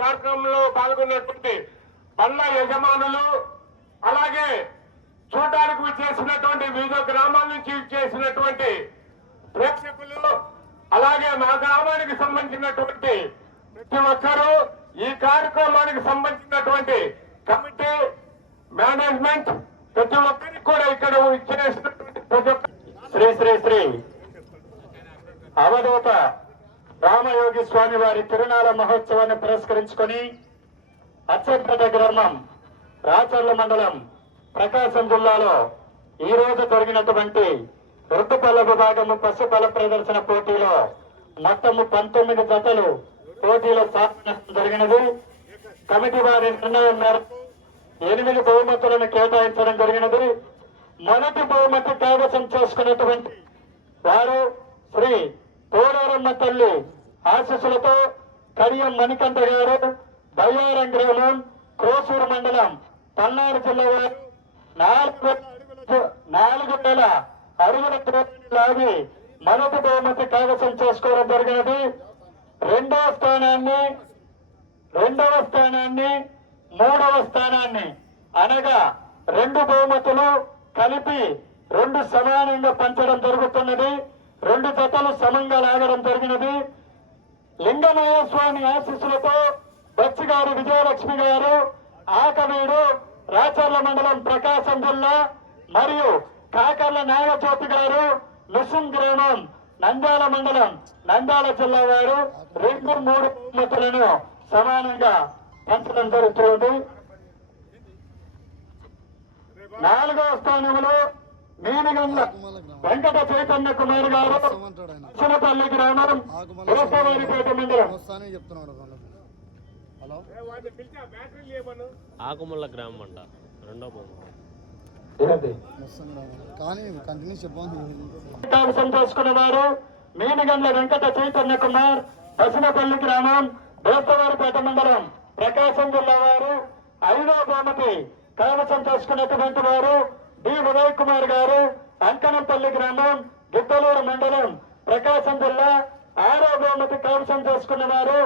కార్యక్రమంలో పాల్గొన్నటువంటి బండ్ల యజమానులు అలాగే చూడడానికి విచ్చేసినటువంటి వివిధ గ్రామాల నుంచి చేసినటువంటి ప్రేక్షకులు అలాగే మా గ్రామానికి సంబంధించినటువంటి ప్రతి ఒక్కరూ ఈ కార్యక్రమానికి సంబంధించినటువంటి కమిటీ మేనేజ్మెంట్ ప్రతి ఒక్కరికి కూడా ఇక్కడ ఇచ్చేసినటువంటి ప్రతి ఒక్క శ్రీ శ్రీ శ్రీ అవధూత రామయోగి స్వామి వారి తిరునాళ మహోత్సవాన్ని పురస్కరించుకొని అచ్చంపేట గ్రామం రాచర్ల మండలం ప్రకాశం జిల్లాలో ఈ రోజు జరిగినటువంటి రుతుపల్ల విభాగము పశుపల ప్రదర్శన పోటీలో మొత్తము పంతొమ్మిది జతలు పోటీలో సాధించడం జరిగినది. కమిటీ వారి నిర్ణయం మేరకు ఎనిమిది బహుమతులను కేటాయించడం జరిగినది. మొదటి బహుమతి కైవసం చేసుకున్నటువంటి వారు శ్రీ కోడారమ్మ తల్లి ఆశీస్సులతో కడియం మణికంఠ గారు బయ్యారం గ్రామం క్రోసూరు మండలం పల్నాడు జిల్లా వారు నాలుగు నాలుగు వేల అడుగుల లాగి మొదటి బహుమతి కైవసం చేసుకోవడం జరిగినది. రెండవ స్థానాన్ని రెండవ స్థానాన్ని మూడవ స్థానాన్ని అనగా రెండు బహుమతులు కలిపి రెండు సమానంగా పంచడం జరుగుతున్నది. రెండు జతలు సమంగా లాగడం జరిగినది. లింగమయ్య స్వామి ఆశీస్సులతో బచ్చిగారు విజయలక్ష్మి గారు ఆకవీడు రాచర్ల మండలం ప్రకాశం జిల్లా మరియు కాకర్ల నాగజ్యోతి గారు మిషన్ గ్రామం నంద్యాల మండలం నంద్యాల జిల్లా వారు రెండు మూడు బహుమతులను సమానంగా పంచడం జరుగుతుంది నాలుగవ స్థానంలో వెంకట చైతన్య కుమార్ గారు చిన్నపల్లి గ్రామం గోపవారిపేట మండలం. హలో? ఆకుముళ్ళ గ్రామం అంట. రెండో కానీ కంటిన్యూ వారు మీనగండ్ల వెంకట చైతన్య కుమార్ పసినపల్లి గ్రామం బేస్తవారిపేట మండలం ప్రకాశం జిల్లా వారు. ఐదవ బహుమతి కైవసం చేసుకున్నటువంటి వారు డి. ఉదయ్ కుమార్ గారు అంకనంపల్లి గ్రామం గిద్దలూరు మండలం ప్రకాశం జిల్లా ఆరో బహుమతి కైవసం చేసుకున్న వారు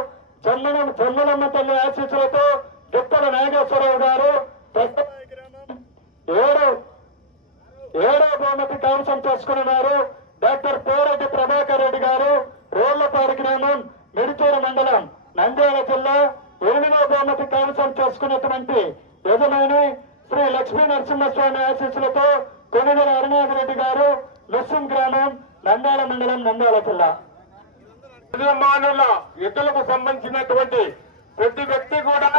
జమ్మలం జమ్మలమ్మ తల్లి ఆశీస్సులతో గిత్తల నాగేశ్వరరావు గారు ఏడు ఏడో బహుమతి కైవసం చేసుకున్నారు డాక్టర్ పోరెడ్డి ప్రభాకర్ రెడ్డి గారు రోళ్ళపాడు గ్రామం మిడితూరు మండలం నంద్యాల జిల్లా ఎనిమిదో బహుమతి కైవసం చేసుకున్నటువంటి యజమాని శ్రీ లక్ష్మీ నరసింహస్వామి ఆశీస్సులతో కొనుగోలు అరుణాథ్ రెడ్డి గారు లుస్సుం గ్రామం నంద్యాల మండలం నంద్యాల జిల్లా. యజమానుల ఇతరులకు సంబంధించినటువంటి ప్రతి వ్యక్తి కూడా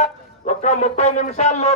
ఒక ముప్పై నిమిషాల్లో